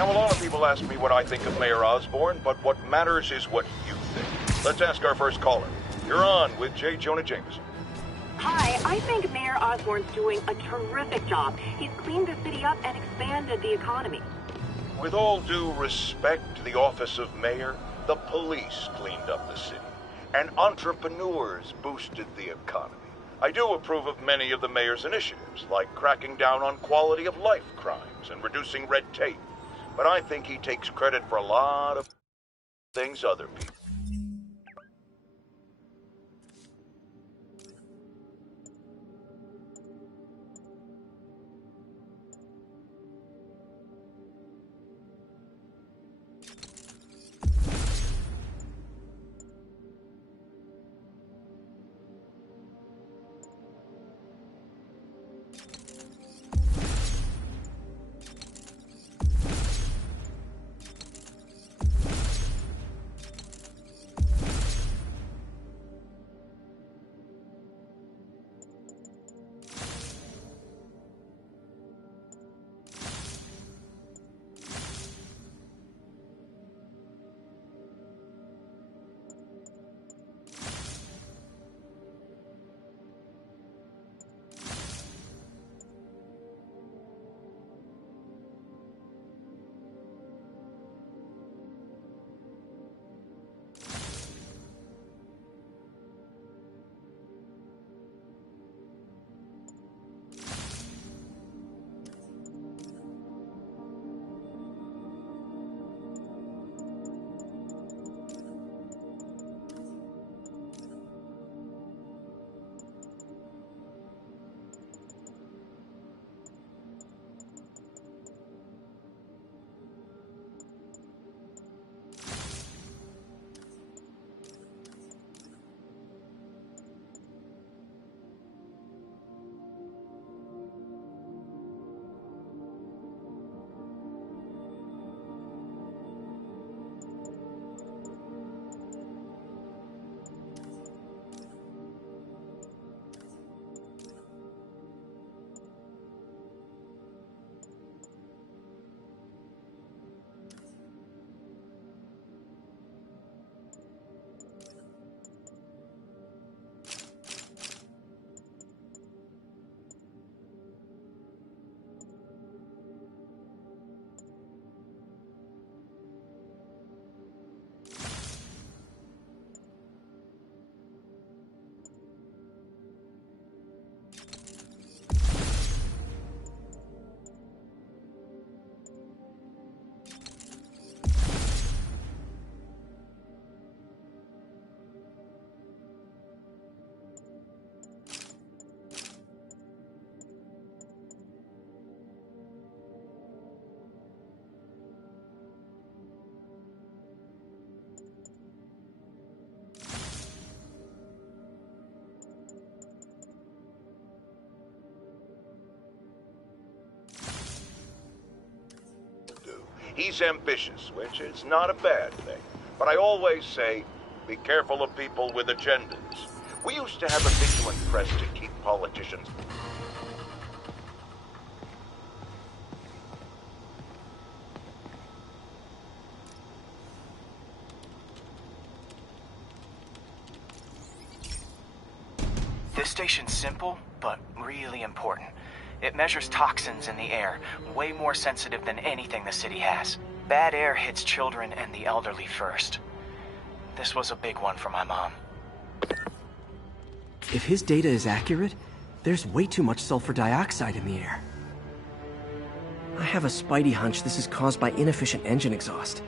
Now, a lot of people ask me what I think of Mayor Osborn, but what matters is what you think. Let's ask our first caller. You're on with J. Jonah Jameson. Hi, I think Mayor Osborn's doing a terrific job. He's cleaned the city up and expanded the economy. With all due respect to the office of mayor, the police cleaned up the city, and entrepreneurs boosted the economy. I do approve of many of the mayor's initiatives, like cracking down on quality of life crimes and reducing red tape. But I think he takes credit for a lot of things other people. He's ambitious, which is not a bad thing. But I always say, be careful of people with agendas. We used to have a vigilant press to keep politicians. This station's simple, but really important. It measures toxins in the air, way more sensitive than anything the city has. Bad air hits children and the elderly first. This was a big one for my mom. If his data is accurate, there's way too much sulfur dioxide in the air. I have a spidey hunch this is caused by inefficient engine exhaust.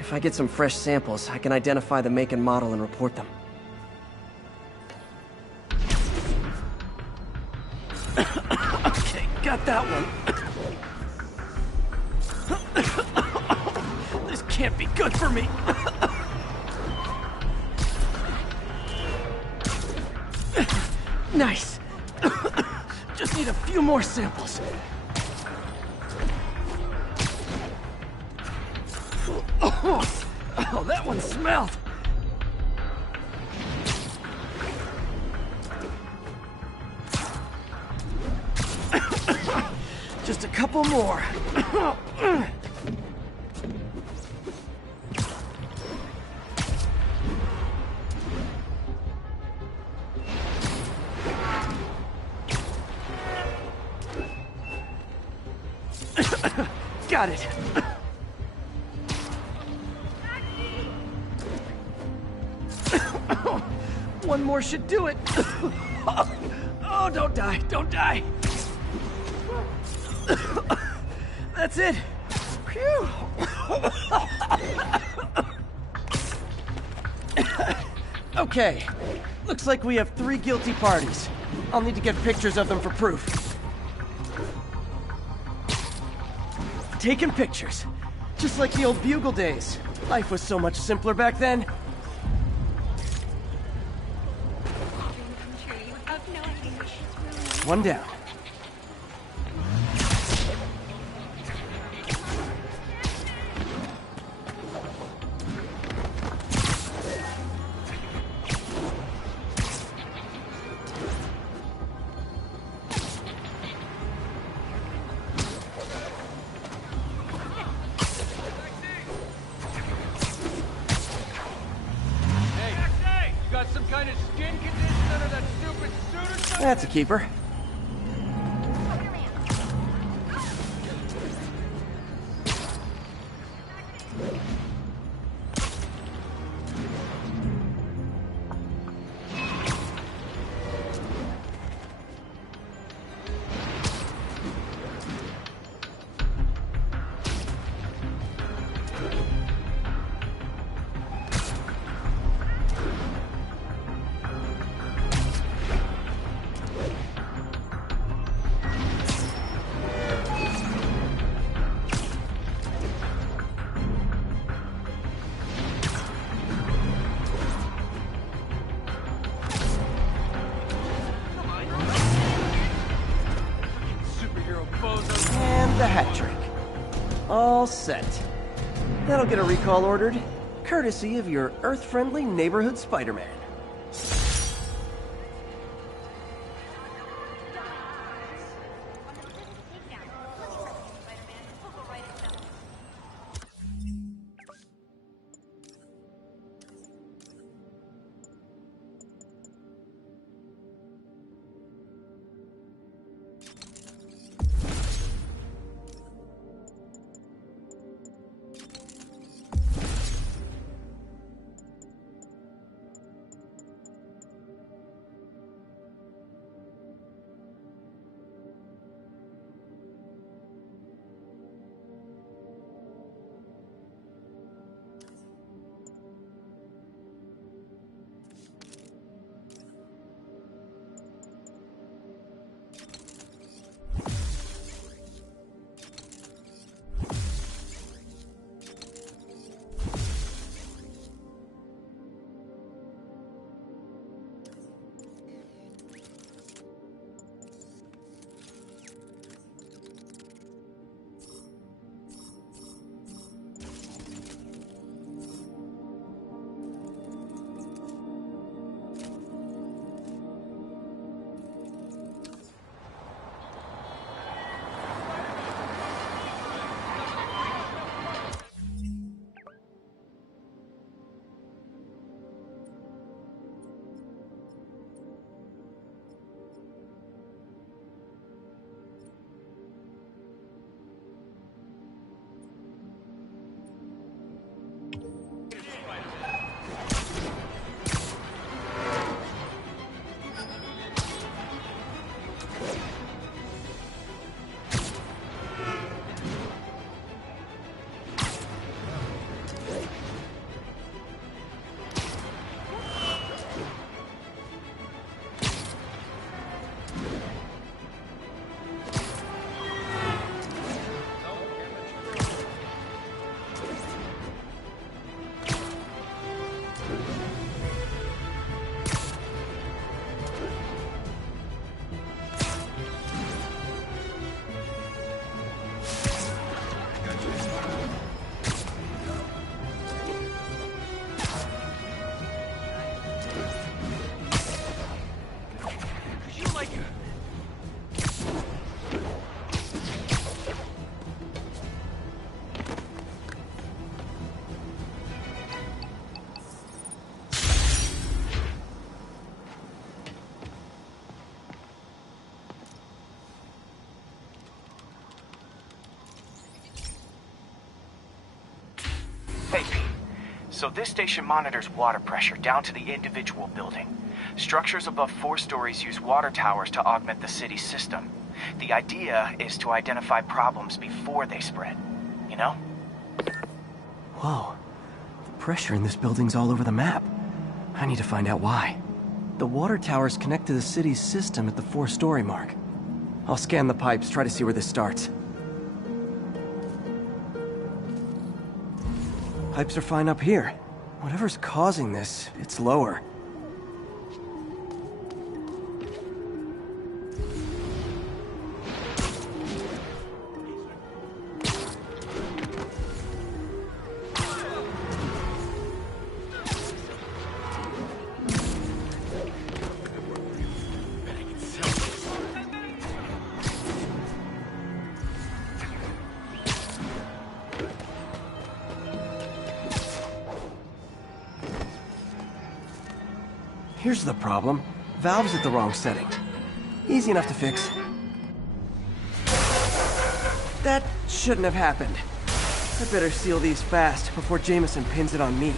If I get some fresh samples, I can identify the make and model and report them. Okay, got that one. This can't be good for me. Nice. Just need a few more samples. Oh, that one smelled. Just a couple more. Got it. One more should do it. Oh, don't die, don't die. That's it. Phew. Okay, looks like we have 3 guilty parties. I'll need to get pictures of them for proof. Taking pictures. Just like the old Bugle days. Life was so much simpler back then. One down. That's a keeper. And the hat trick. All set. That'll get a recall ordered, courtesy of your Earth-friendly neighborhood Spider-Man. So this station monitors water pressure down to the individual building. Structures above 4 stories use water towers to augment the city's system. The idea is to identify problems before they spread, you know? Whoa. The pressure in this building's all over the map. I need to find out why. The water towers connect to the city's system at the 4-story mark. I'll scan the pipes, try to see where this starts. Pipes are fine up here. Whatever's causing this, it's lower. Here's the problem. Valve's at the wrong setting. Easy enough to fix. That shouldn't have happened. I better seal these fast before Jameson pins it on me.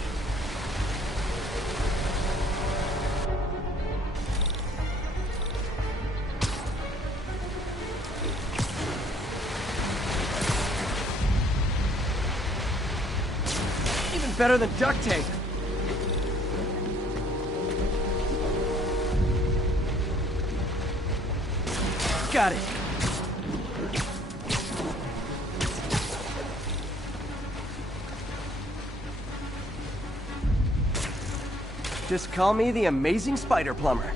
Even better than duct tape. Got it. Just call me the amazing spider plumber.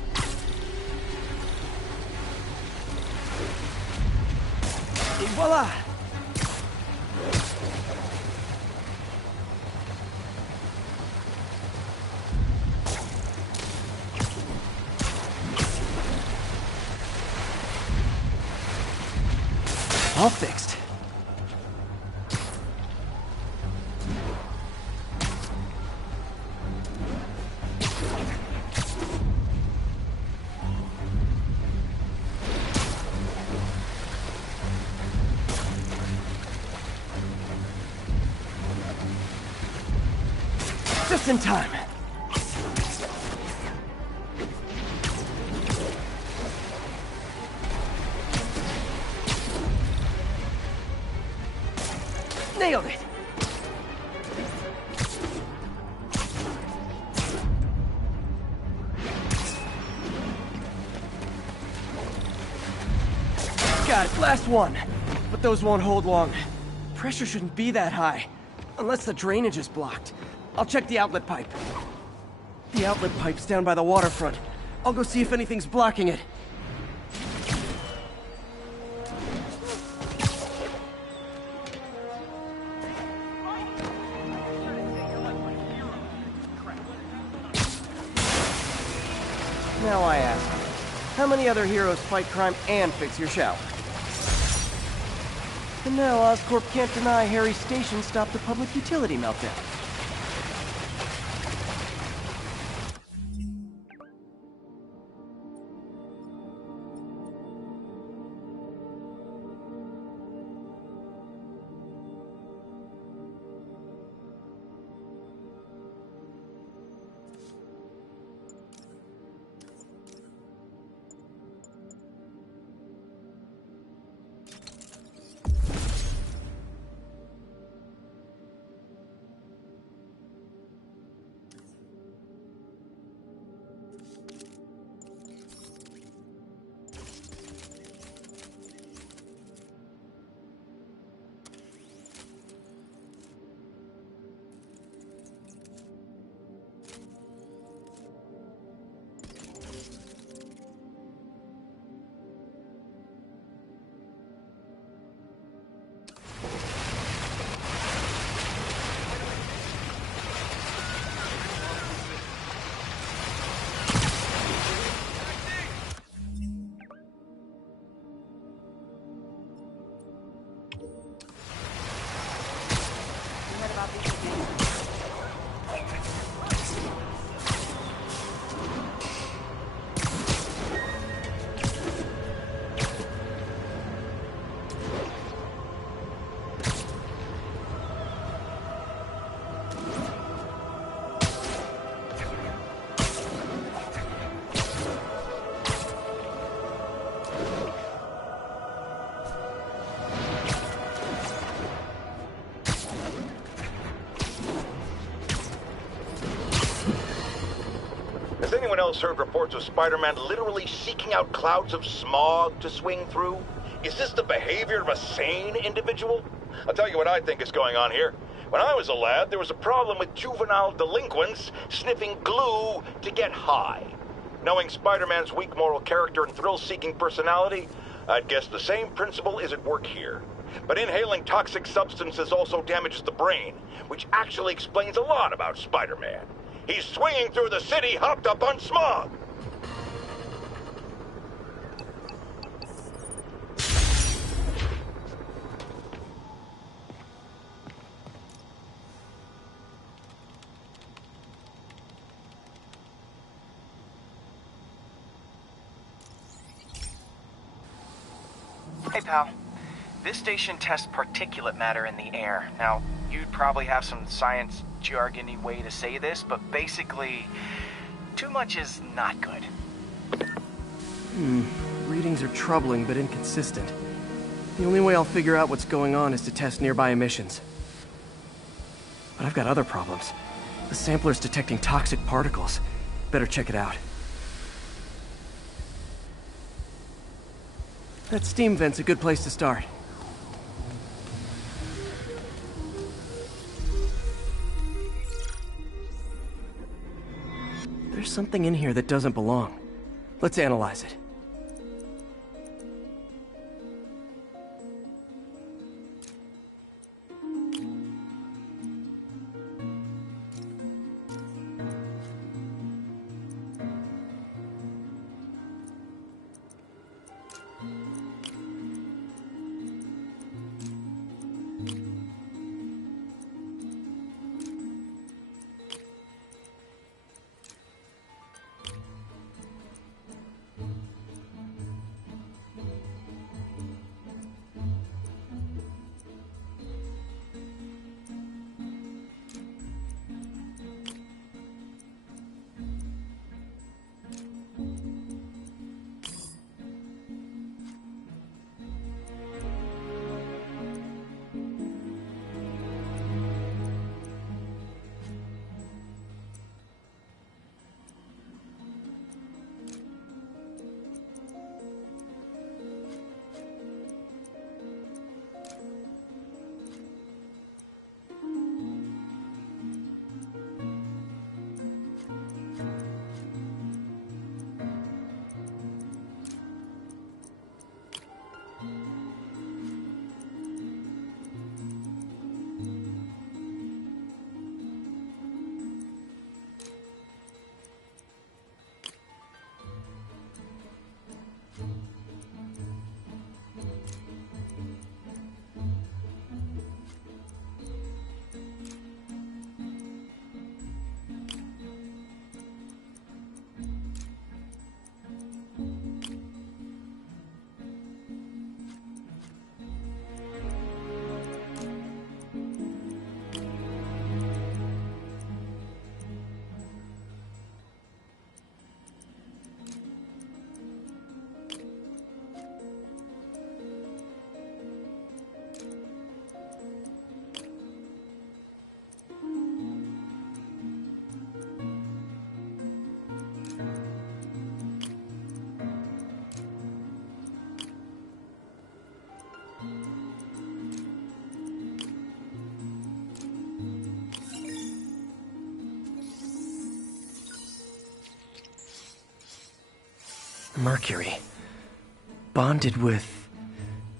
Et voila! All fixed. Just in time. Nailed it! Got it, last one. But those won't hold long. Pressure shouldn't be that high. Unless the drainage is blocked. I'll check the outlet pipe. The outlet pipe's down by the waterfront. I'll go see if anything's blocking it. Now I ask, how many other heroes fight crime and fix your shower? And now Oscorp can't deny Harry's station stopped a public utility meltdown. Has anyone else heard reports of Spider-Man literally seeking out clouds of smog to swing through? Is this the behavior of a sane individual? I'll tell you what I think is going on here. When I was a lad, there was a problem with juvenile delinquents sniffing glue to get high. Knowing Spider-Man's weak moral character and thrill-seeking personality, I'd guess the same principle is at work here. But inhaling toxic substances also damages the brain, which actually explains a lot about Spider-Man. He's swinging through the city hopped up on smog. Hey, pal. This station tests particulate matter in the air. Now, you'd probably have some science jargony way to say this, but basically, too much is not good. Readings are troubling but inconsistent. The only way I'll figure out what's going on is to test nearby emissions. But I've got other problems. The sampler's detecting toxic particles. Better check it out. That steam vent's a good place to start. There's something in here that doesn't belong. Let's analyze it. Mercury. Bonded with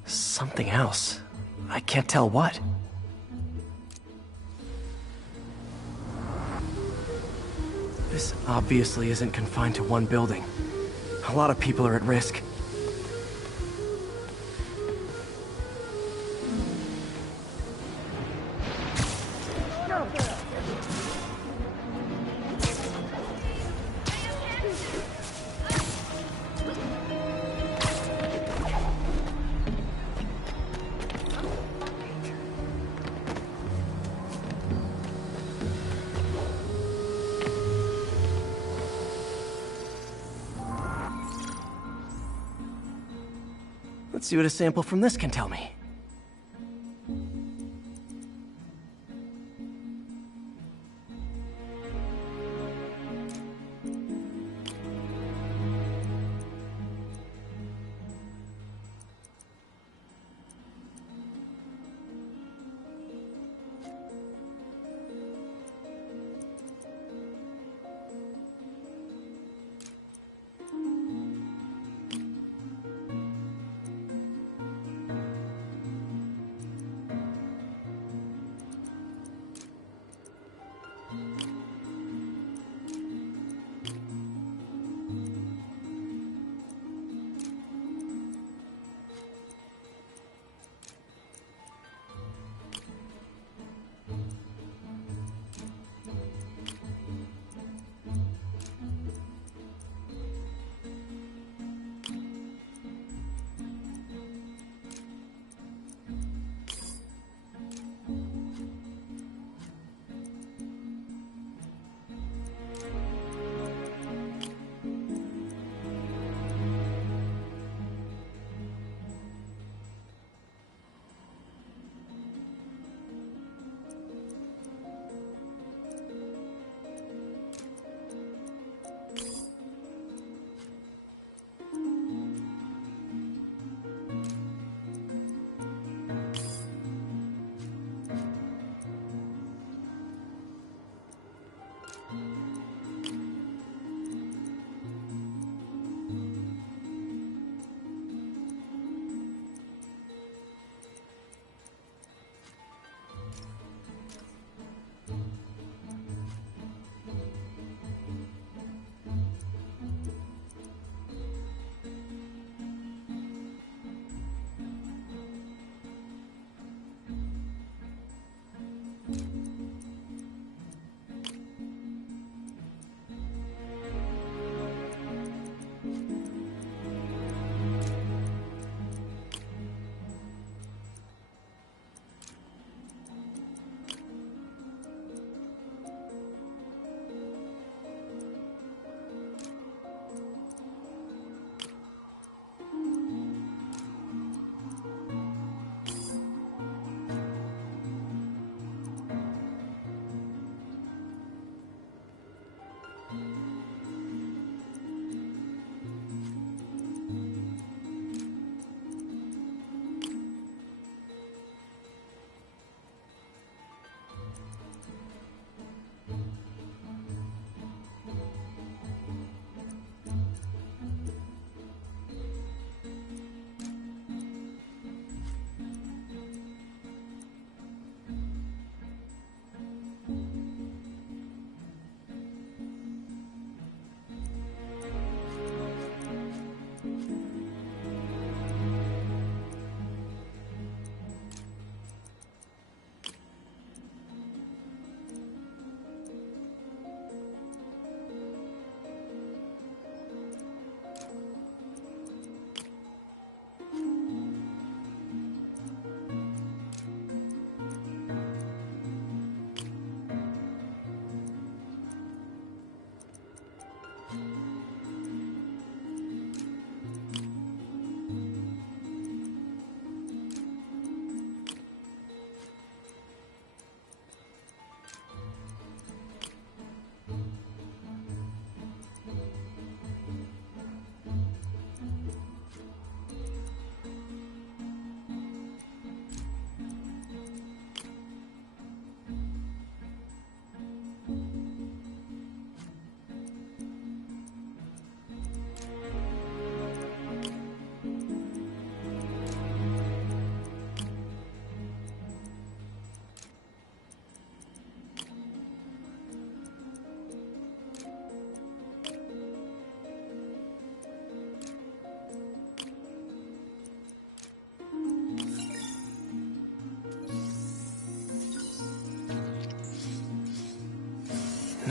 something else. I can't tell what. This obviously isn't confined to one building. A lot of people are at risk. Let's see what a sample from this can tell me.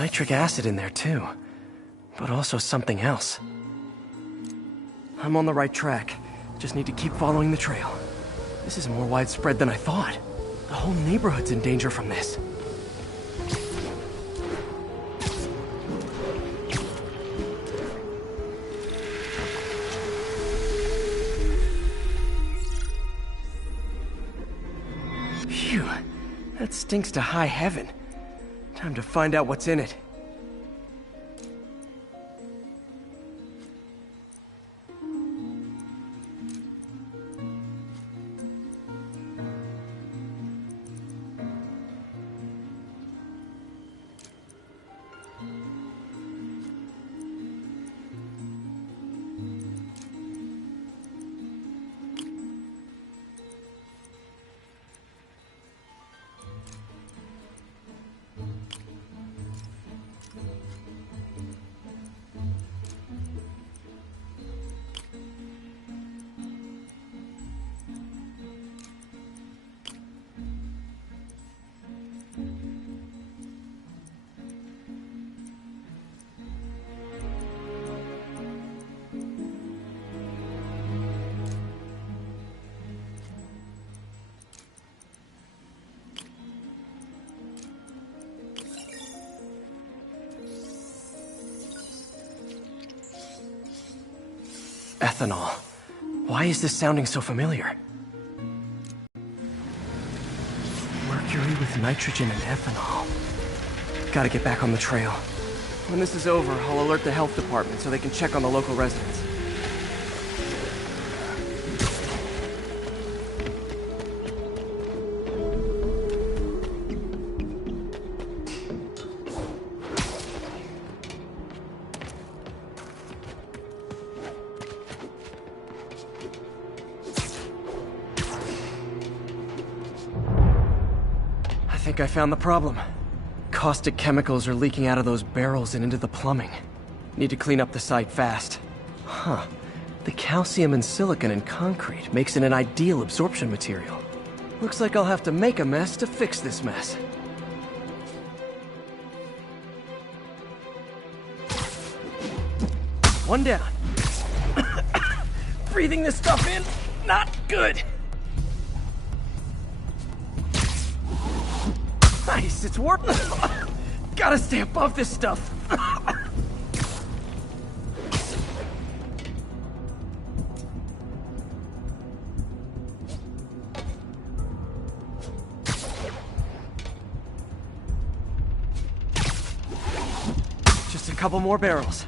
nitric acid in there too, but also something else. I'm on the right track. Just need to keep following the trail. This is more widespread than I thought. The whole neighborhood's in danger from this. Phew, that stinks to high heaven. Time to find out what's in it. Ethanol. Why is this sounding so familiar? Mercury with nitrogen and ethanol. Gotta get back on the trail. When this is over, I'll alert the health department so they can check on the local residents. I think I found the problem. Caustic chemicals are leaking out of those barrels and into the plumbing. Need to clean up the site fast. Huh. The calcium and silicon in concrete makes it an ideal absorption material. Looks like I'll have to make a mess to fix this mess. One down. Breathing this stuff in, not good. Nice, it's working. Gotta stay above this stuff. Just a couple more barrels.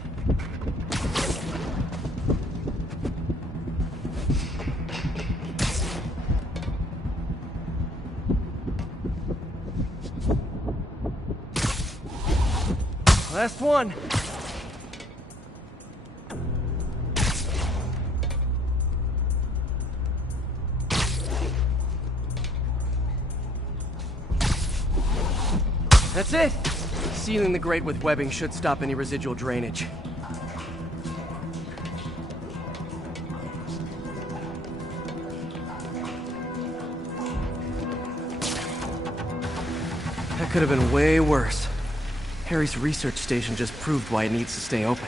Last one. That's it. Sealing the grate with webbing should stop any residual drainage. That could have been way worse. Harry's research station just proved why it needs to stay open.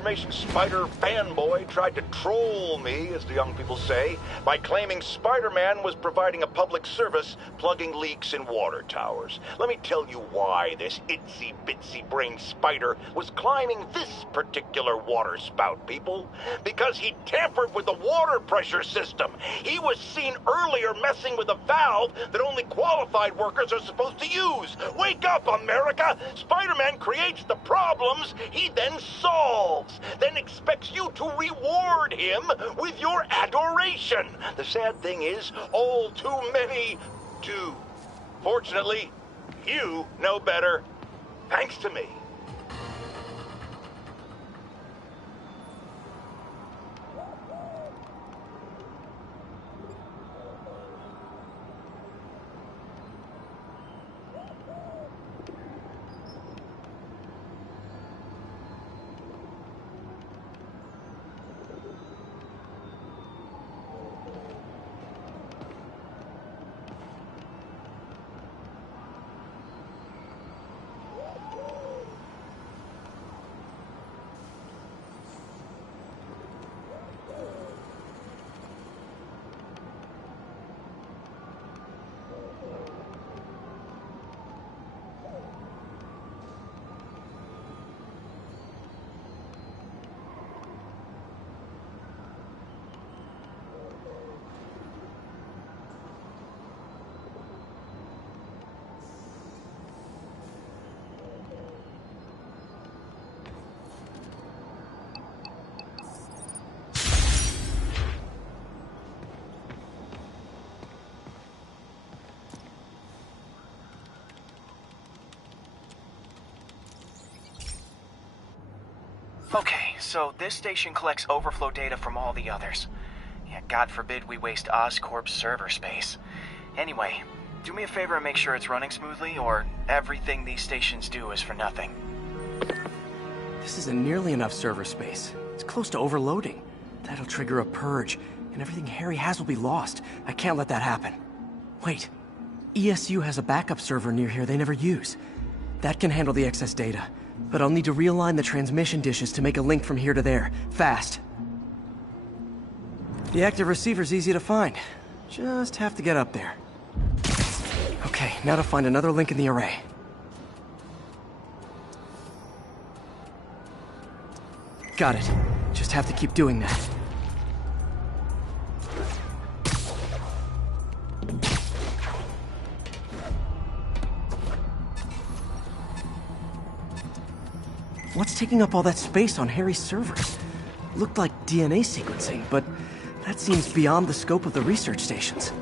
information, Spider fanboy tried to troll me, as the young people say, by claiming Spider-Man was providing a public service plugging leaks in water towers. Let me tell you why this itsy-bitsy brain spider was climbing this particular water spout, people. Because he tampered with the water pressure system. He was seen earlier messing with a valve that only qualified workers are supposed to use. Wake up, America! Spider-Man creates the problems he then solves, then expects you to reward him with your adoration. The sad thing is, all too many do. Fortunately, you know better, thanks to me. Okay, so this station collects overflow data from all the others. Yeah, God forbid we waste Oscorp's server space. Anyway, do me a favor and make sure it's running smoothly, or everything these stations do is for nothing. This isn't nearly enough server space. It's close to overloading. That'll trigger a purge, and everything Harry has will be lost. I can't let that happen. Wait. ESU has a backup server near here they never use. That can handle the excess data. But I'll need to realign the transmission dishes to make a link from here to there. Fast. The active receiver's easy to find. Just have to get up there. Okay, now to find another link in the array. Got it. Just have to keep doing that. What's taking up all that space on Harry's servers? Looked like DNA sequencing, but that seems beyond the scope of the research stations.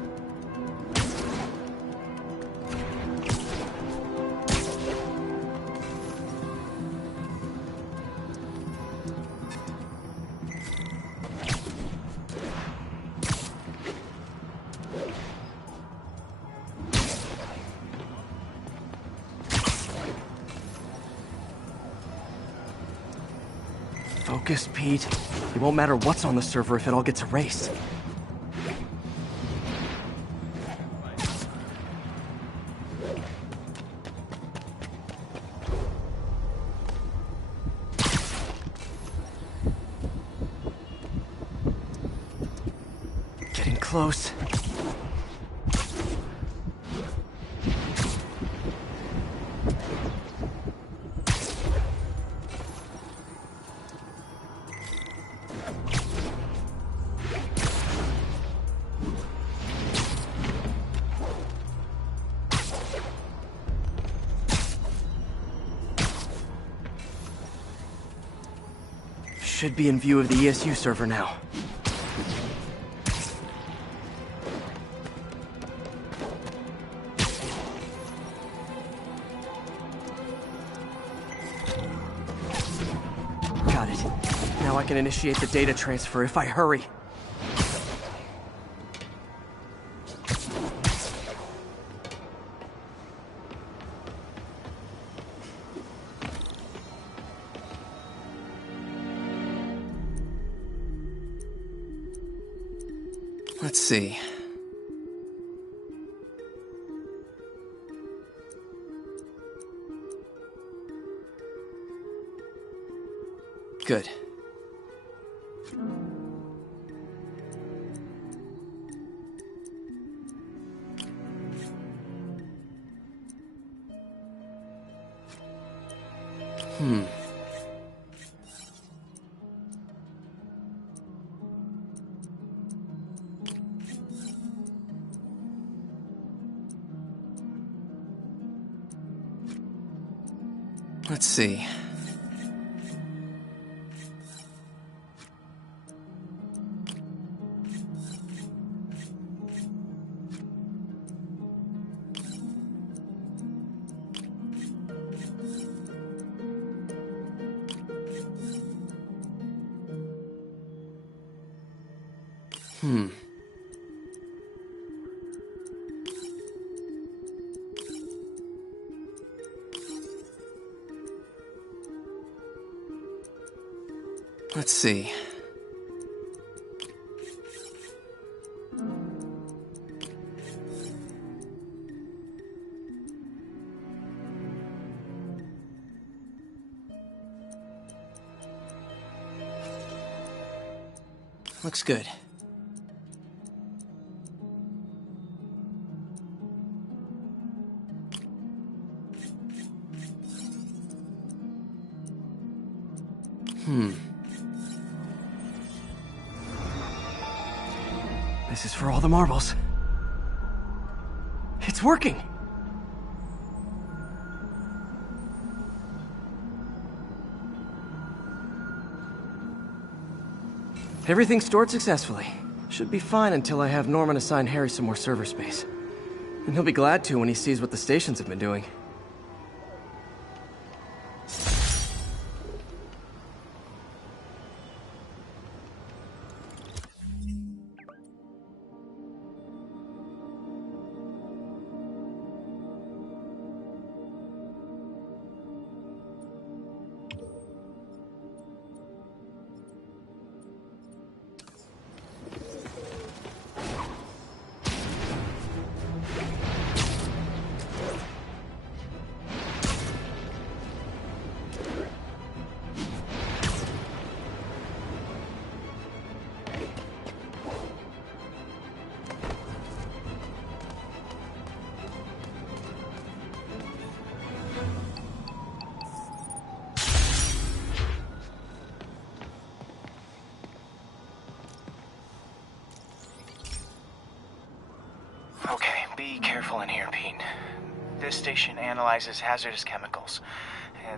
Focus, Pete. It won't matter what's on the server if it all gets erased. Getting close. Should be in view of the ESU server now. Got it. Now I can initiate the data transfer if I hurry. Let's see. Good. Let's see. Let's see. Looks good. This is for all the marbles. It's working! Everything stored successfully. Should be fine until I have Norman assign Harry some more server space. And he'll be glad to when he sees what the stations have been doing. Okay, be careful in here, Pete. This station analyzes hazardous chemicals,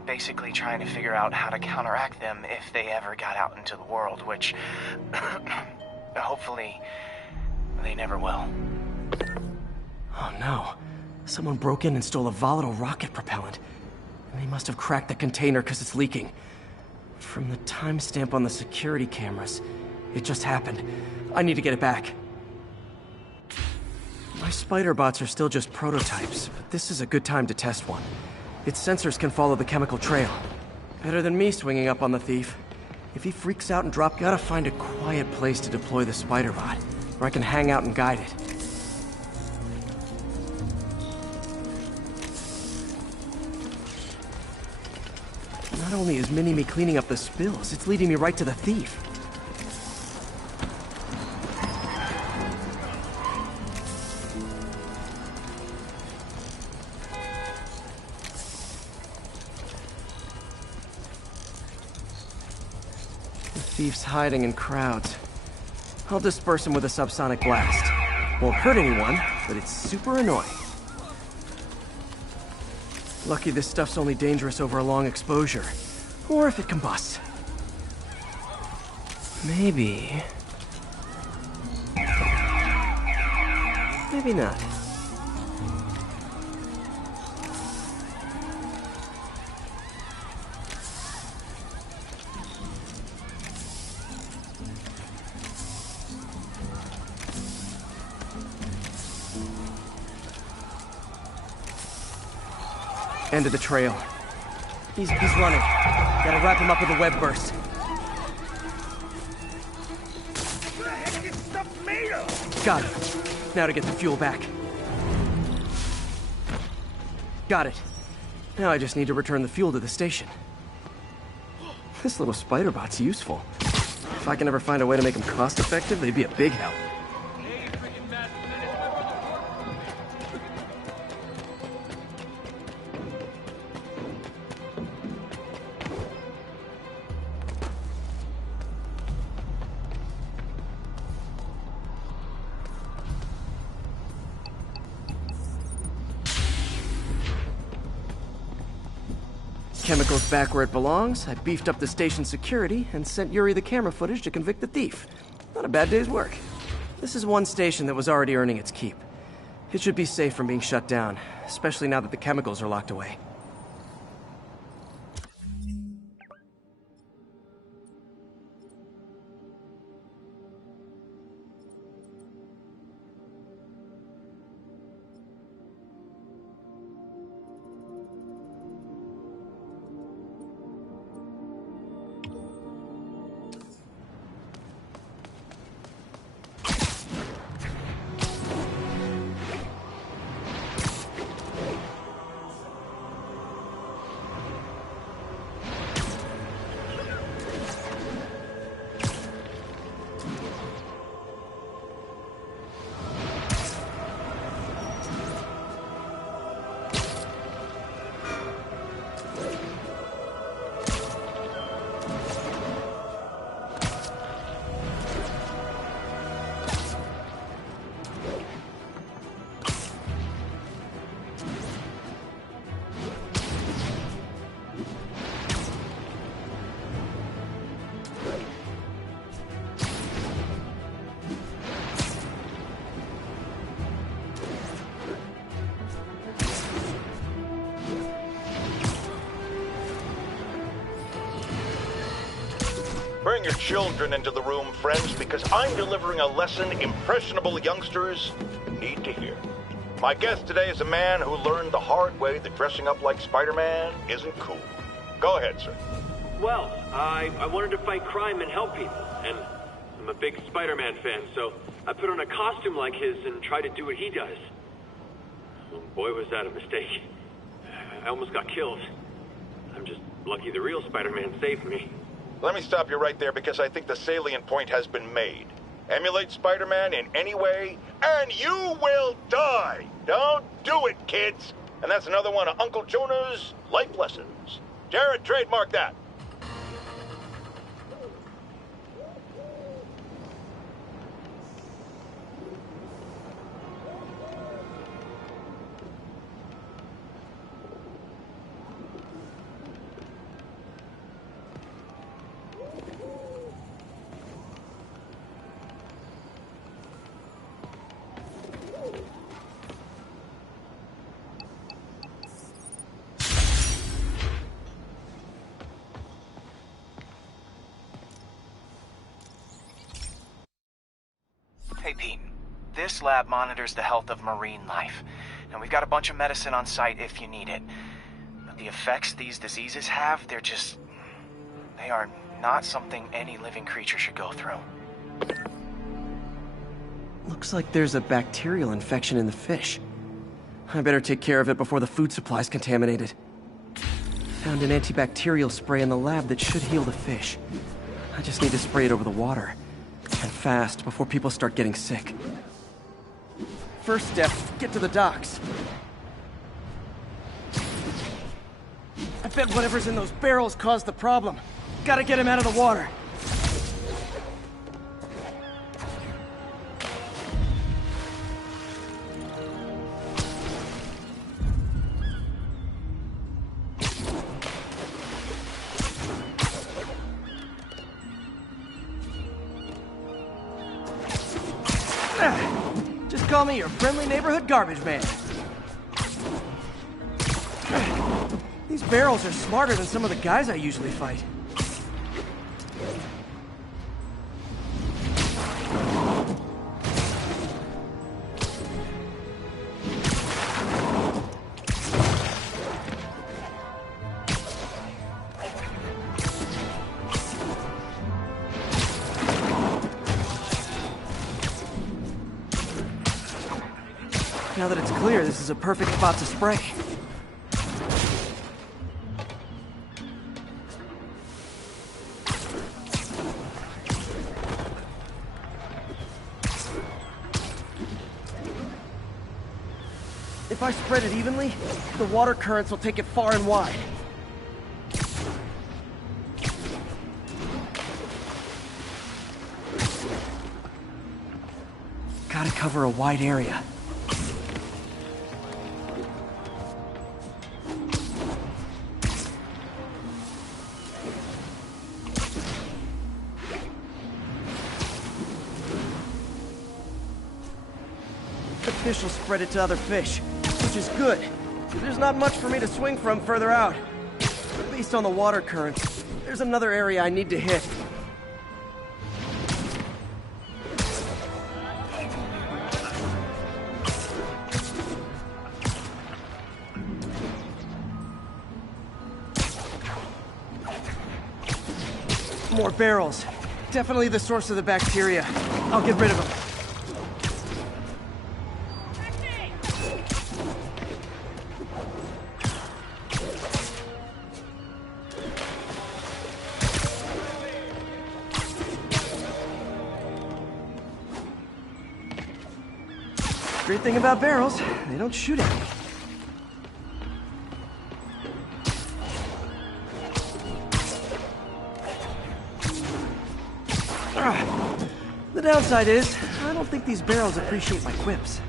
basically trying to figure out how to counteract them if they ever got out into the world, which hopefully they never will. Oh no. Someone broke in and stole a volatile rocket propellant. And they must have cracked the container because it's leaking. From the timestamp on the security cameras, it just happened. I need to get it back. My spider bots are still just prototypes, but this is a good time to test one. Its sensors can follow the chemical trail. Better than me swinging up on the thief. If he freaks out and gotta find a quiet place to deploy the spider bot, where I can hang out and guide it. Not only is Mini-Me cleaning up the spills, it's leading me right to the thief. The thief's hiding in crowds. I'll disperse him with a subsonic blast. Won't hurt anyone, but it's super annoying. Lucky this stuff's only dangerous over a long exposure. Or if it combusts. Maybe... maybe not. End of the trail. He's running. Gotta wrap him up with a web burst. What the heck is stuff made of? Got it. Now to get the fuel back. Got it. Now I just need to return the fuel to the station. This little spider bot's useful. If I can ever find a way to make them cost-effective, they'd be a big help. Chemicals back where it belongs. I beefed up the station security and sent Yuri the camera footage to convict the thief. Not a bad day's work. This is one station that was already earning its keep. It should be safe from being shut down, especially now that the chemicals are locked away. Bring your children into the room, friends, because I'm delivering a lesson impressionable youngsters need to hear. My guest today is a man who learned the hard way that dressing up like Spider-Man isn't cool. Go ahead, sir. Well, I wanted to fight crime and help people, and I'm a big Spider-Man fan, so I put on a costume like his and tried to do what he does. Oh, boy, was that a mistake. I almost got killed. I'm just lucky the real Spider-Man saved me. Let me stop you right there because I think the salient point has been made. Emulate Spider-Man in any way, and you will die! Don't do it, kids! And that's another one of Uncle Jonah's life lessons. Jared, trademark that. Hey, Pete. This lab monitors the health of marine life, and we've got a bunch of medicine on site if you need it. But the effects these diseases have, they are not something any living creature should go through. Looks like there's a bacterial infection in the fish. I better take care of it before the food supply's contaminated. Found an antibacterial spray in the lab that should heal the fish. I just need to spray it over the water. And fast, before people start getting sick. First step, get to the docks. I bet whatever's in those barrels caused the problem. Gotta get him out of the water. Just call me your friendly neighborhood garbage man. These barrels are smarter than some of the guys I usually fight. Now that it's clear, this is a perfect spot to spray. If I spread it evenly, the water currents will take it far and wide. Gotta cover a wide area. The fish will spread it to other fish, which is good. There's not much for me to swing from further out. Based on the water currents, there's another area I need to hit. More barrels. Definitely the source of the bacteria. I'll get rid of them. Great thing about barrels, they don't shoot at me. The downside is, I don't think these barrels appreciate my quips.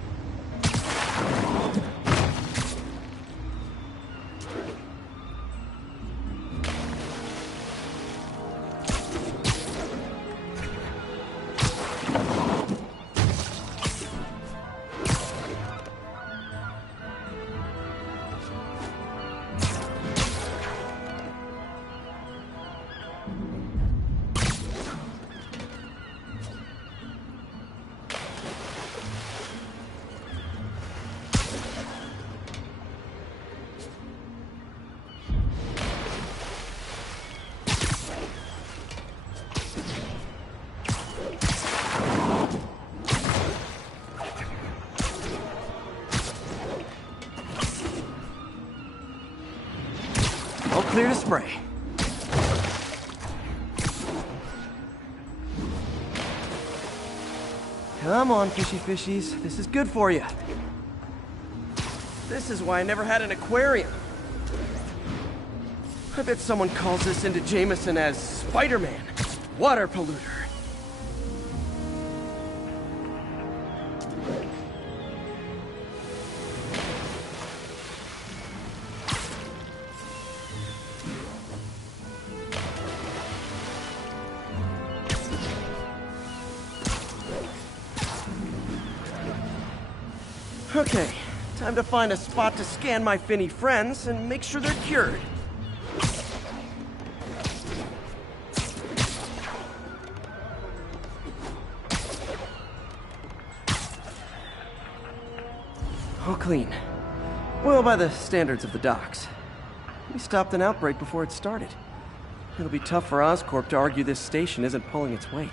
Clear to spray. Come on, fishy fishies. This is good for you. This is why I never had an aquarium. I bet someone calls this into Jameson as Spider-Man, water polluter. Okay, time to find a spot to scan my finny friends and make sure they're cured. All clean. Well, by the standards of the docks. We stopped an outbreak before it started. It'll be tough for Oscorp to argue this station isn't pulling its weight.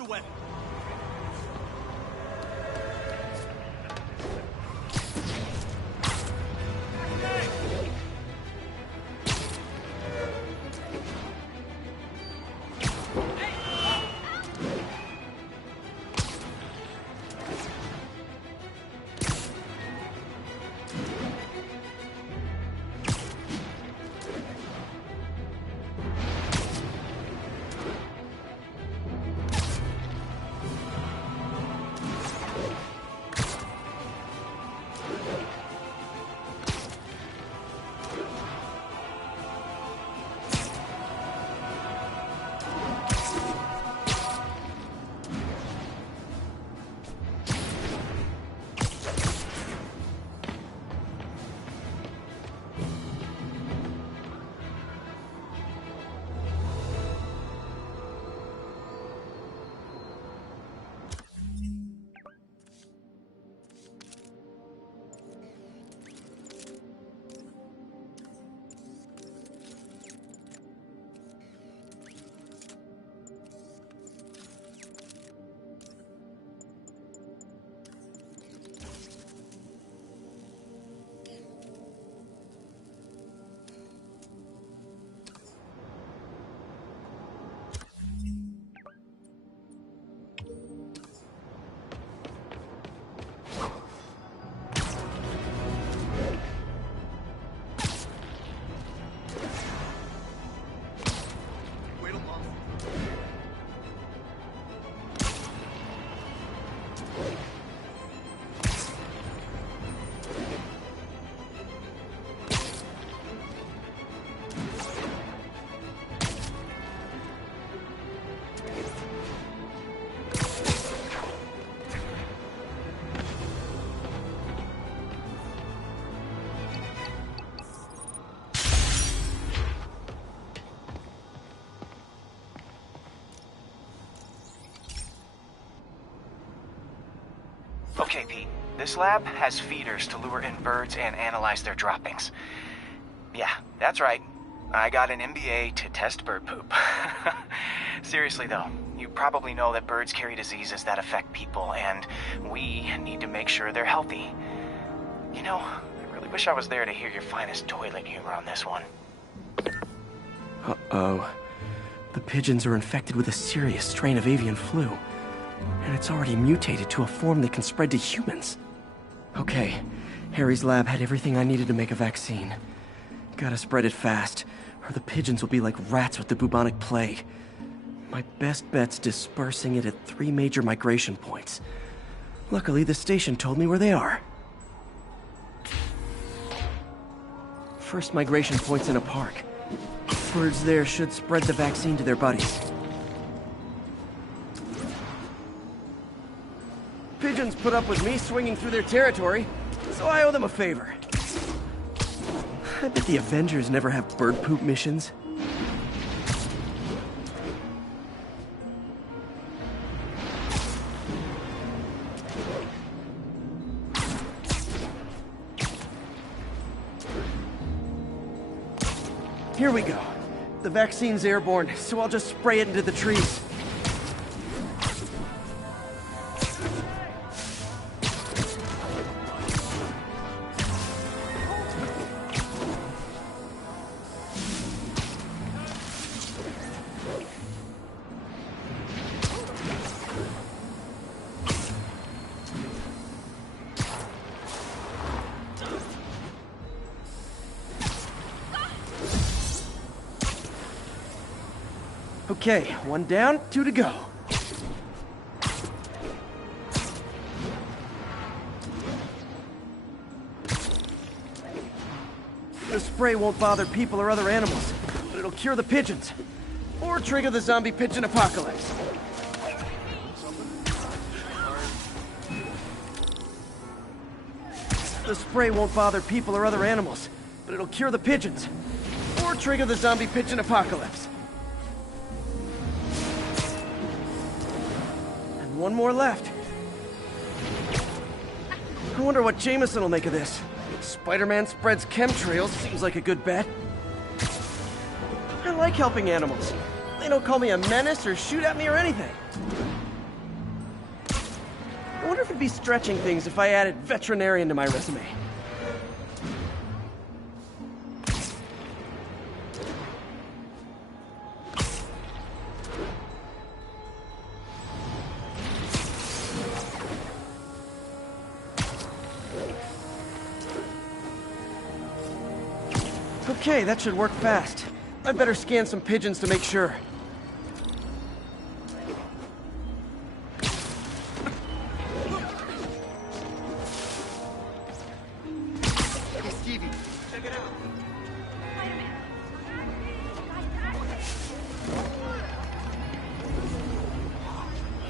Away. Okay, Pete. This lab has feeders to lure in birds and analyze their droppings. Yeah, that's right. I got an MBA to test bird poop. Seriously though, you probably know that birds carry diseases that affect people, and we need to make sure they're healthy. You know, I really wish I was there to hear your finest toilet humor on this one. Uh-oh. The pigeons are infected with a serious strain of avian flu. And it's already mutated to a form that can spread to humans. Okay, Harry's lab had everything I needed to make a vaccine. Gotta spread it fast, or the pigeons will be like rats with the bubonic plague. My best bet's dispersing it at 3 major migration points. Luckily, the station told me where they are. First migration point's in a park. Birds there should spread the vaccine to their buddies. Pigeons put up with me swinging through their territory, so I owe them a favor. I bet the Avengers never have bird poop missions. Here we go. The vaccine's airborne, so I'll just spray it into the trees. Okay, 1 down, 2 to go. The spray won't bother people or other animals, but it'll cure the pigeons. Or trigger the zombie pigeon apocalypse. The spray won't bother people or other animals, but it'll cure the pigeons. Or trigger the zombie pigeon apocalypse. 1 more left. I wonder what Jameson will make of this. Spider-Man spreads chemtrails, seems like a good bet. I like helping animals. They don't call me a menace or shoot at me or anything. I wonder if it'd be stretching things if I added veterinarian to my resume. Okay, that should work fast. I'd better scan some pigeons to make sure. Hey, Stevie, check it out.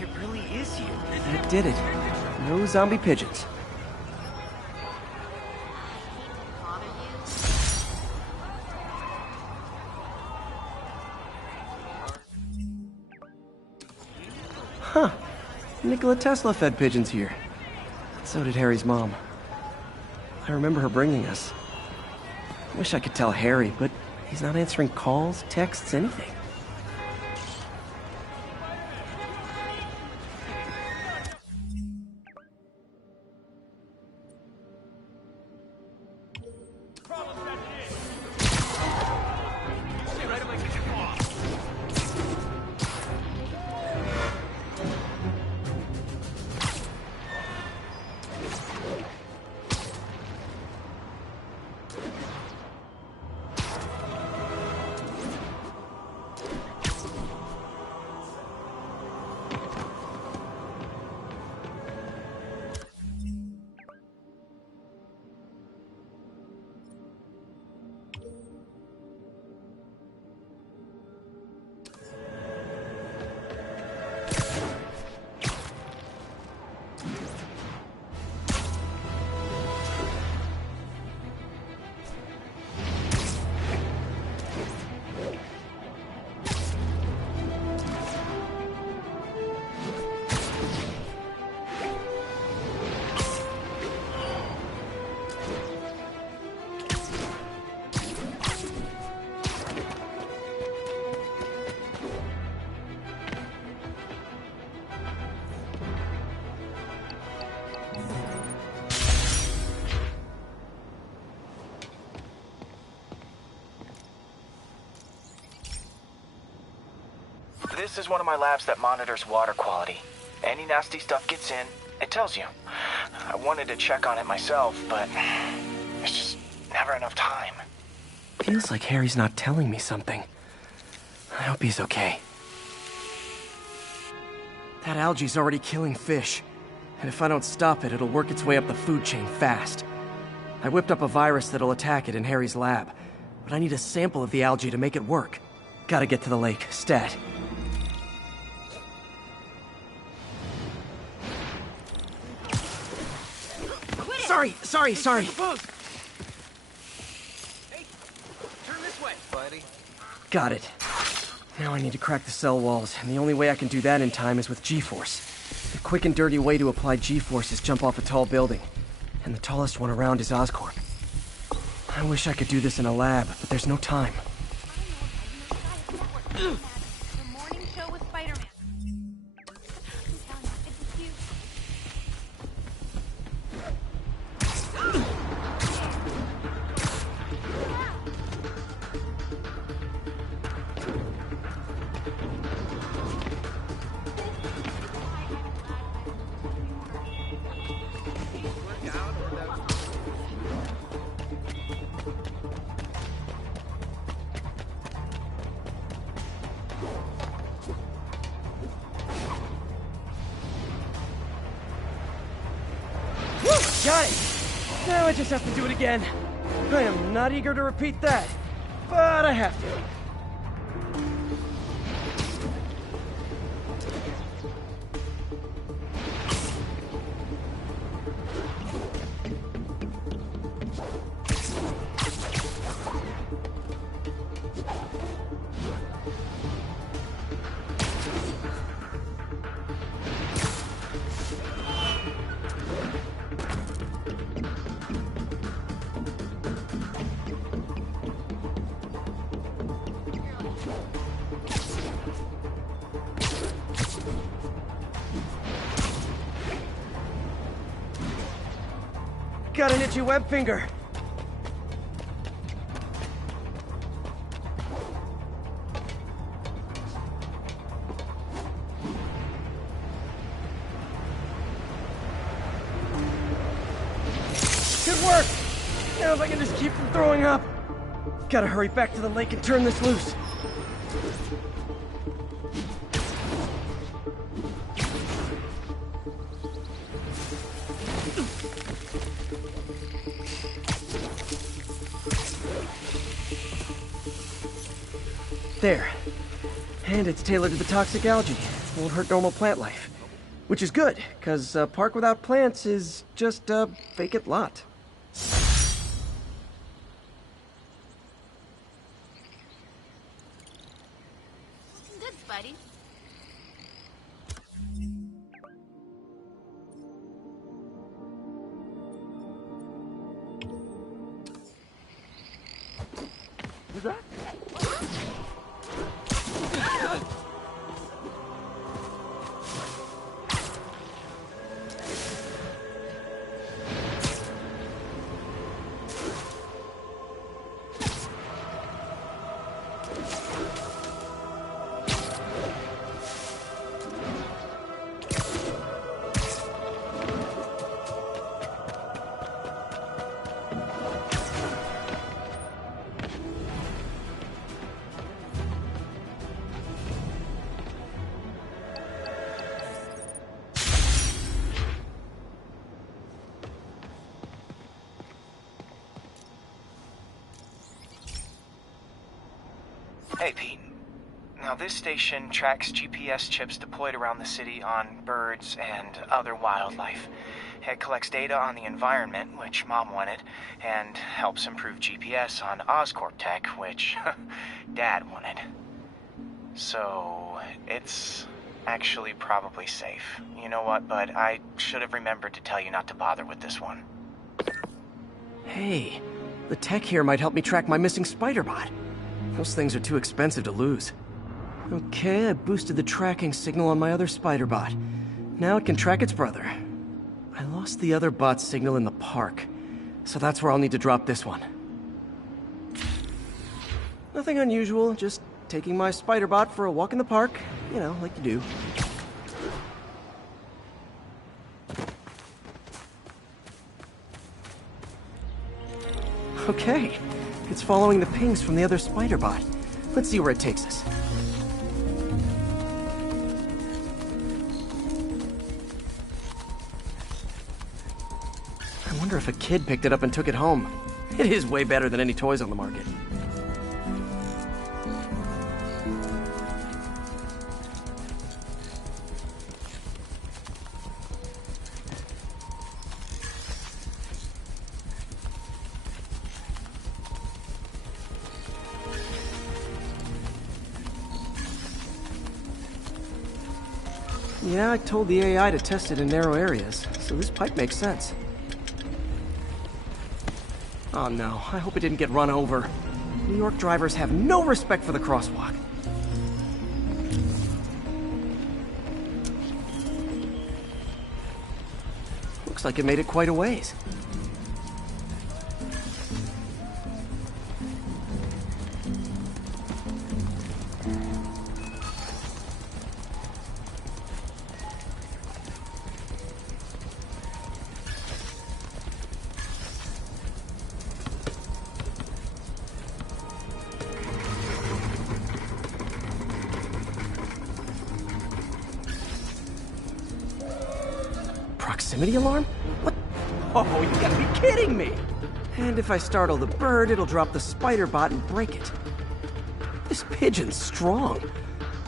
It really is you. That did it. No zombie pigeons. Huh. Nikola Tesla fed pigeons here. So did Harry's mom. I remember her bringing us. Wish I could tell Harry, but he's not answering calls, texts, anything. This is one of my labs that monitors water quality. Any nasty stuff gets in, it tells you. I wanted to check on it myself, but there's just never enough time. Feels like Harry's not telling me something. I hope he's okay. That algae's already killing fish. And if I don't stop it, it'll work its way up the food chain fast. I whipped up a virus that'll attack it in Harry's lab. But I need a sample of the algae to make it work. Gotta get to the lake, stat. Sorry. Hey, turn this way, buddy. Got it. Now I need to crack the cell walls, and the only way I can do that in time is with G-Force. The quick and dirty way to apply G-Force is jump off a tall building. And the tallest one around is Oscorp. I wish I could do this in a lab, but there's no time. The morning show with Spider-Man. It's a huge... Got it! Now I just have to do it again. I am not eager to repeat that, but I have to. Got an itchy web finger. Good work! Now if I can just keep from throwing up. Gotta hurry back to the lake and turn this loose. There. And it's tailored to the toxic algae. Won't hurt normal plant life. Which is good, because a park without plants is just a vacant lot. Looking good, Spidey. Hey, Pete. Now, this station tracks GPS chips deployed around the city on birds and other wildlife. It collects data on the environment, which Mom wanted, and helps improve GPS on Oscorp tech, which Dad wanted. So, it's actually probably safe. You know what, bud? I should have remembered to tell you not to bother with this one. Hey, the tech here might help me track my missing Spider-Bot. Those things are too expensive to lose. Okay, I boosted the tracking signal on my other Spider-Bot. Now it can track its brother. I lost the other bot's signal in the park, so that's where I'll need to drop this one. Nothing unusual, just taking my Spider-Bot for a walk in the park You know, like you do. Okay, it's following the pings from the other spider bot. Let's see where it takes us. I wonder if a kid picked it up and took it home. It is way better than any toys on the market. Yeah, I told the AI to test it in narrow areas, so this pipe makes sense. Oh no, I hope it didn't get run over. New York drivers have no respect for the crosswalk. Looks like it made it quite a ways. Proximity alarm? What? Oh, you gotta be kidding me! And if I startle the bird, it'll drop the spider bot and break it. This pigeon's strong.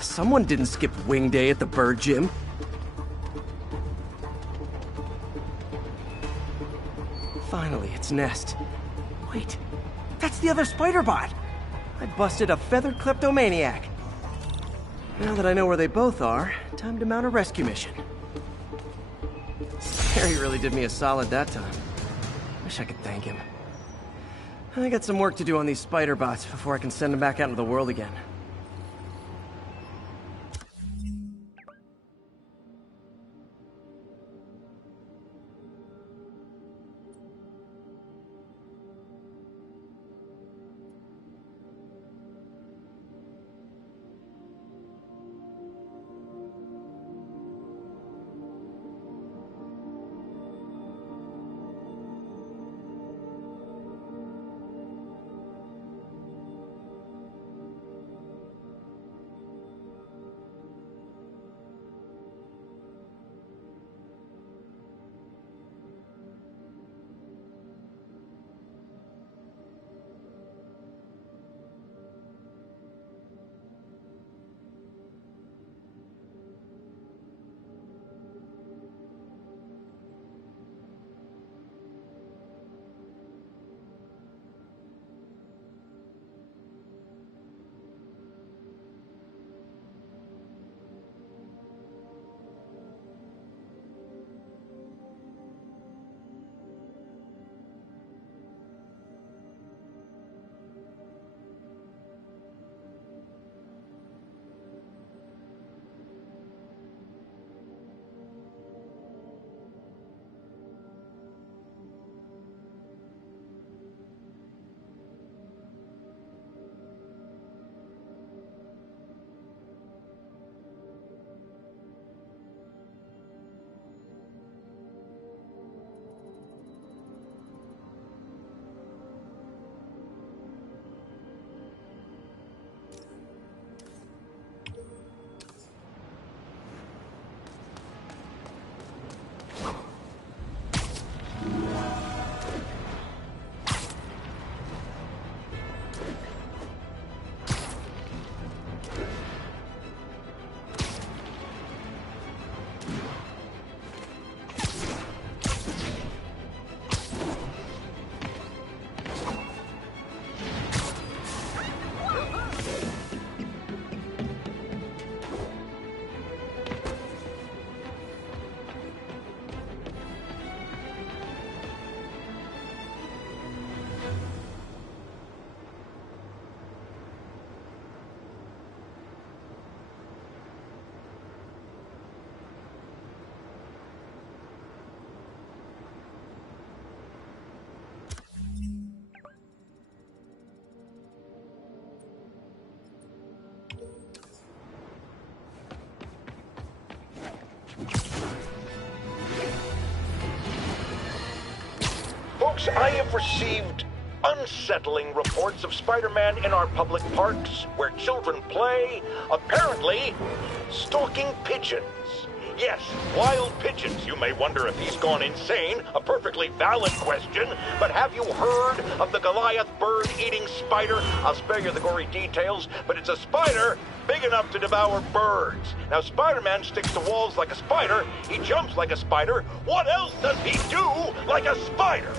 Someone didn't skip wing day at the bird gym. Finally, its nest. Wait, that's the other spider bot! I busted a feathered kleptomaniac. Now that I know where they both are, time to mount a rescue mission. Harry really did me a solid that time. Wish I could thank him. I got some work to do on these spider bots before I can send them back out into the world again. Folks, I have received unsettling reports of Spider-Man in our public parks, where children play, apparently stalking pigeons. Yes, wild pigeons. You may wonder if he's gone insane. A perfectly valid question. But have you heard of the Goliath bird-eating spider? I'll spare you the gory details, but it's a spider big enough to devour birds. Now, Spider-Man sticks to walls like a spider. He jumps like a spider. What else does he do like a spider?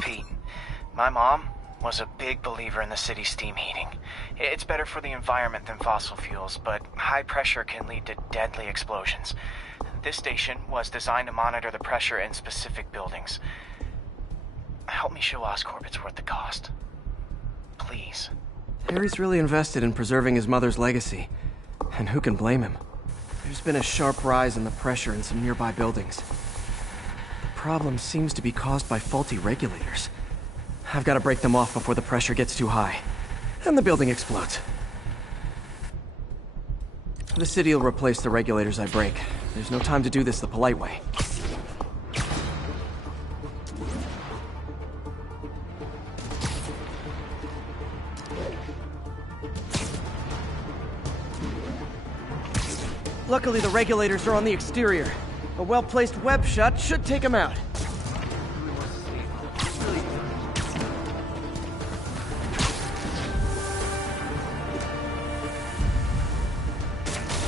Pete, my mom was a big believer in the city's steam heating. It's better for the environment than fossil fuels, but high pressure can lead to deadly explosions. This station was designed to monitor the pressure in specific buildings. Help me show Oscorp it's worth the cost. Please. Harry's really invested in preserving his mother's legacy. And who can blame him? There's been a sharp rise in the pressure in some nearby buildings. The problem seems to be caused by faulty regulators. I've got to break them off before the pressure gets too high. And the building explodes. The city will replace the regulators I break. There's no time to do this the polite way. Luckily, the regulators are on the exterior. A well-placed web shot should take them out.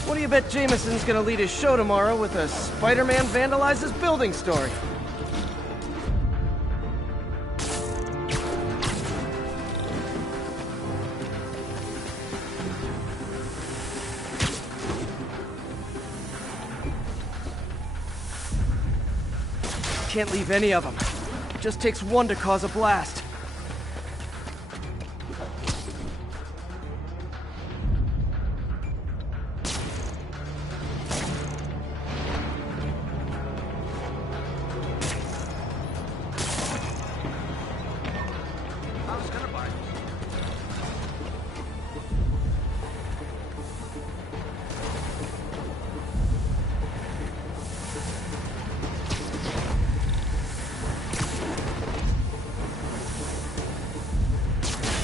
What do you bet Jameson's gonna lead his show tomorrow with a Spider-Man vandalizes building story? Can't leave any of them. It just takes one to cause a blast.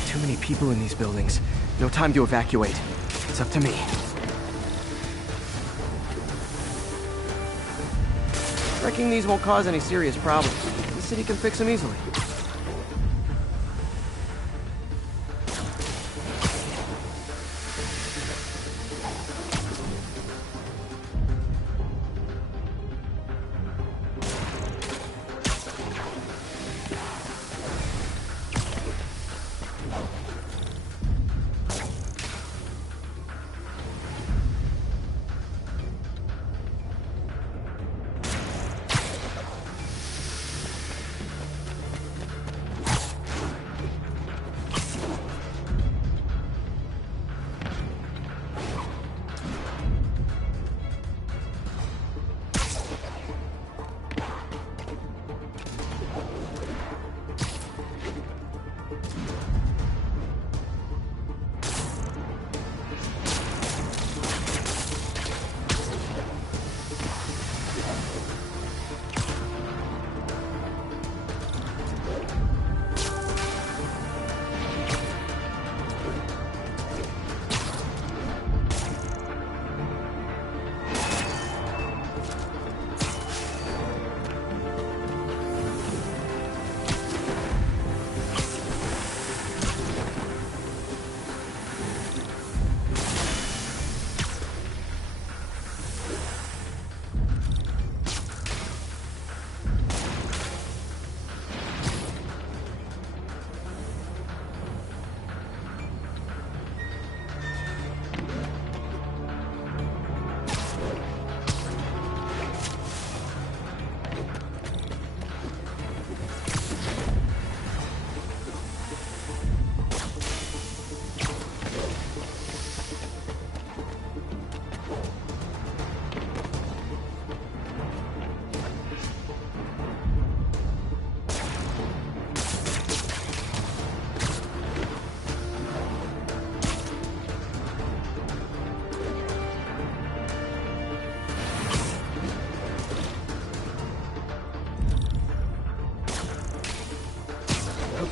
Too many people in these buildings. No time to evacuate. It's up to me. Wrecking these won't cause any serious problems. The city can fix them easily.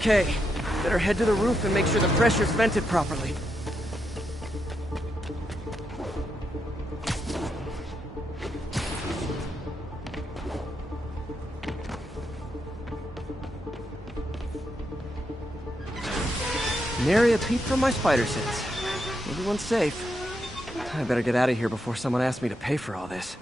Okay, better head to the roof and make sure the pressure's vented properly. Nary a peep from my spider sense. Everyone's safe. I better get out of here before someone asks me to pay for all this.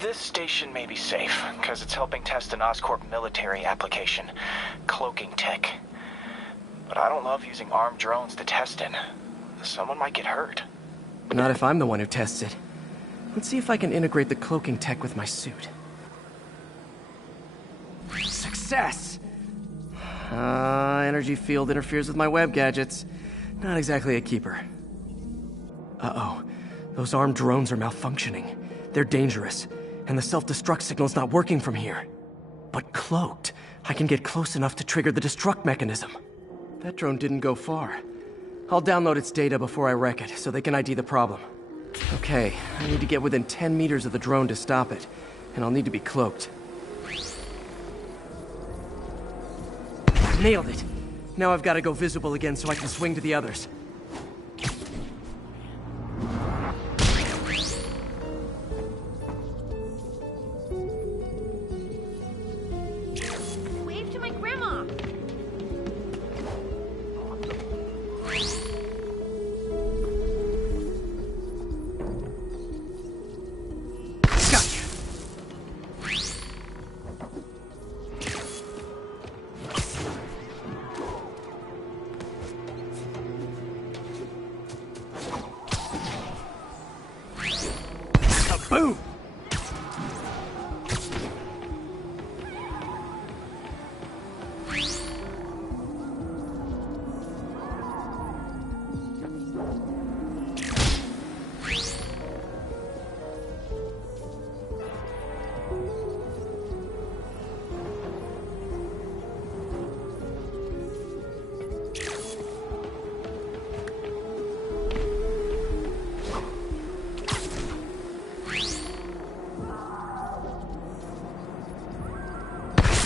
This station may be safe, because it's helping test an Oscorp military application, cloaking tech. But I don't love using armed drones to test it. Someone might get hurt. Not if I'm the one who tests it. Let's see if I can integrate the cloaking tech with my suit. Success! Energy field interferes with my web gadgets. Not exactly a keeper. Uh-oh. Those armed drones are malfunctioning. They're dangerous, and the self-destruct signal's not working from here. But cloaked, I can get close enough to trigger the destruct mechanism. That drone didn't go far. I'll download its data before I wreck it, so they can ID the problem. Okay, I need to get within 10 meters of the drone to stop it, and I'll need to be cloaked. Nailed it! Now I've got to go visible again so I can swing to the others. Wave to my grandma. Gotcha! Boom!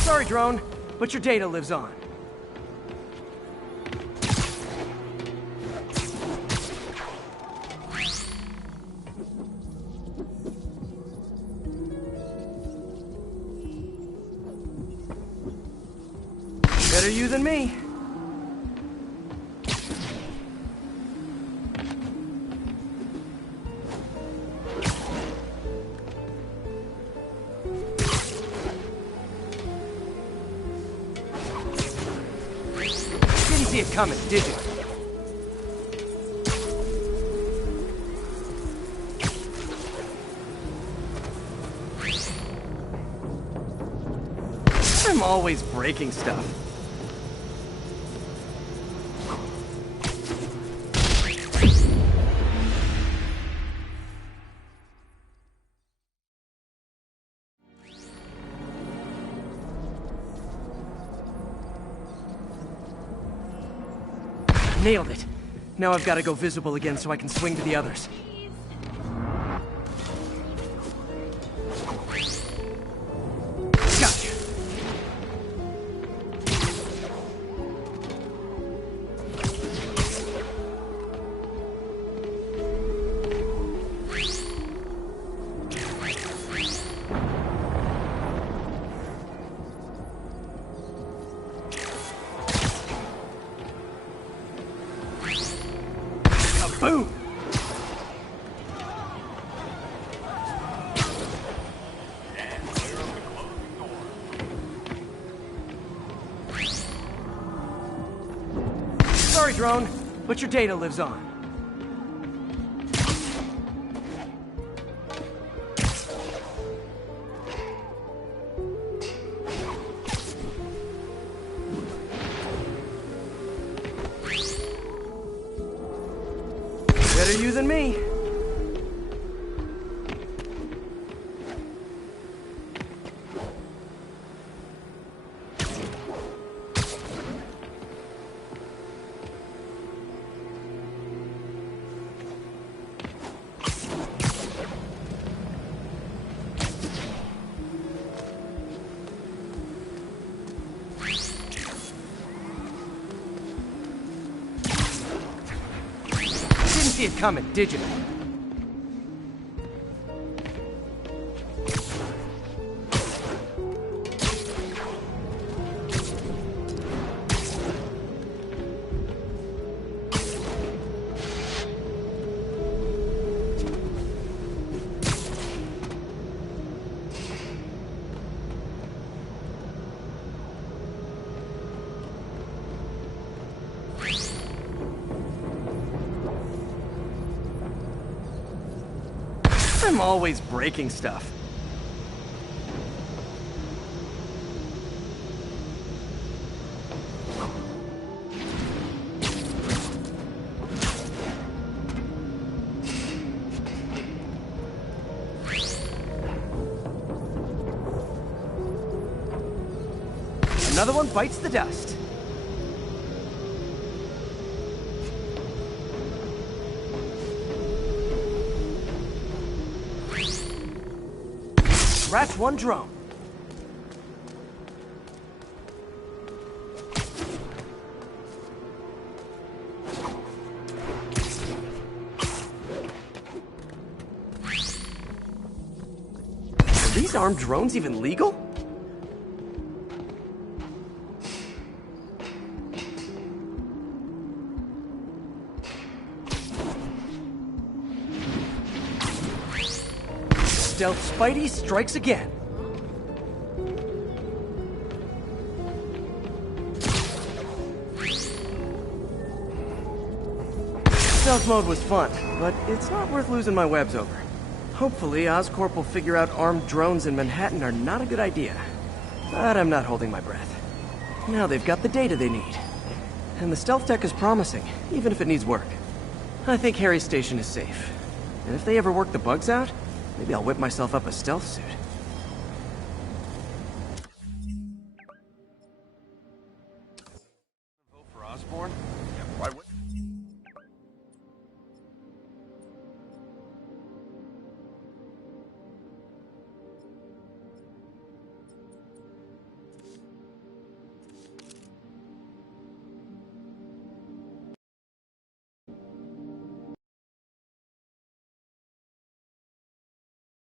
Sorry, drone, but your data lives on. Better you than me. see it coming, did you? I'm always breaking stuff. Nailed it. Now I've got to go visible again so I can swing to the others. Gotcha. Boom! Sorry, drone, but your data lives on. Better you than me. Didn't see it coming, did you? I'm always breaking stuff. Another one bites the dust. Scratch one drone. Are these armed drones even legal? Stealth Spidey strikes again. Stealth mode was fun, but it's not worth losing my webs over. Hopefully, Oscorp will figure out armed drones in Manhattan are not a good idea. But I'm not holding my breath. Now they've got the data they need. And the stealth tech is promising, even if it needs work. I think Harry's station is safe. And if they ever work the bugs out, maybe I'll whip myself up a stealth suit.